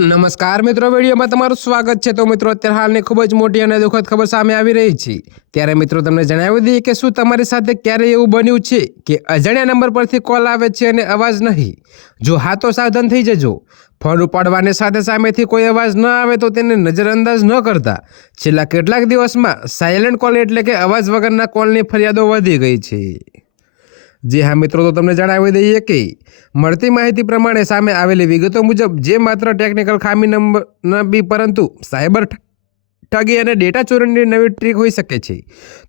નમસ્કાર મિત્રો, વિડીયોમાં તમારું સ્વાગત છે। તો મિત્રો, અત્યારે હાલની ખૂબ જ મોટી અને દુઃખદ ખબર સામે આવી રહી છે। ત્યારે મિત્રો, તમને જણાવી દઈએ કે શું તમારી સાથે ક્યારે એવું બન્યું છે કે અજાણ્યા નંબર પરથી કોલ આવે છે અને અવાજ નહીં? જો હા, તો સાવધાન થઈ જજો। ફોન ઉપાડવાની સાથે સામેથી કોઈ અવાજ ન આવે તો તેને નજરઅંદાજ ન કરતા। છેલ્લા કેટલાક દિવસમાં સાયલેન્ટ કોલ એટલે કે અવાજ વગરના કોલની ફરિયાદો વધી ગઈ છે। जी हाँ मित्रों, तो तमने जणावी दईए कि મળતી માહિતી પ્રમાણે સામે આવેલી વિગતો મુજબ જે માત્ર ટેકનિકલ ખામી ન બી પરંતુ સાયબર ઠગી અને ડેટા ચોરીની નવી ટ્રીક હોઈ શકે છે।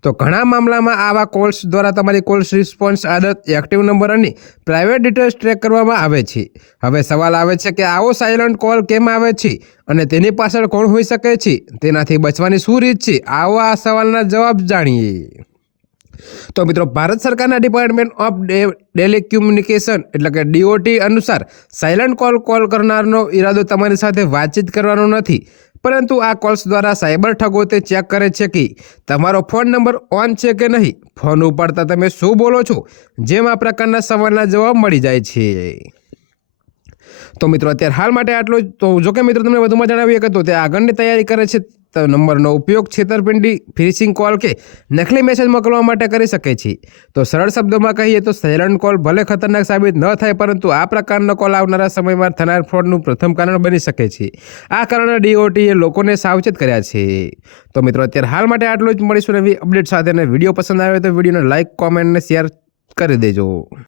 તો ઘણા મામલામાં આવા કોલ્સ દ્વારા તમારી કોલ્સ રિસ્પોન્સ આદત, એક્ટિવ નંબર અને પ્રાઇવેટ ડિટેલ્સ ટ્રેક કરવામાં આવે છે। હવે સવાલ આવે છે કે આવો સાયલન્ટ કોલ કેમ આવે છે અને તેની પાછળ કોણ હોઈ શકે છે? તેનાથી બચવાની શું રીત છે? આવો આ સવાલના જવાબ જાણીએ। तो मित्रों, भारत सरकार डिपार्टमेंट ऑफ टेलिकम्युनिकेशन એટલે કે DOT અનુસાર સાયલન્ટ કોલ કરનારનો ઈરાદો તમારી સાથે વાતચીત કરવાનો નથી, પરંતુ આ કોલ્સ દ્વારા સાયબર ઠગો તે ચેક કરે છે કે તમારો ફોન નંબર ઓન છે કે નહીં, ફોન ઉપાડતા તમે શું બોલો છો, જેમ આ પ્રકારના સવાલના જવાબ મળી જાય છે। તો મિત્રો, અત્યારે હાલ માટે આટલું જ। તો જો કે મિત્રો, તમને વધુમાં જણાવીએ કે તો તે આગળની તૈયારી કરે છે તો નંબરનો ઉપયોગ છેતરપિંડી, ફિશિંગ કોલ કે નકલી મેસેજ મોકલવા માટે કરી શકે છે। તો સરળ શબ્દોમાં કહીએ તો સાયલન્ટ કોલ ભલે ખતરનાક સાબિત ન થાય, પરંતુ આ પ્રકારનો કોલ આવનારા સમયમાં થનાર ફ્રોડનું પ્રથમ કારણ બની શકે છે। આ કારણે DOT એ લોકોને સાવચેત કર્યા છે। તો મિત્રો, અત્યારે હાલ માટે આટલું જ। મળીશું નવી અપડેટ સાથે। અને વિડીયો પસંદ આવે તો વિડીયોને લાઇક, કોમેન્ટ અને શેર કરી દેજો।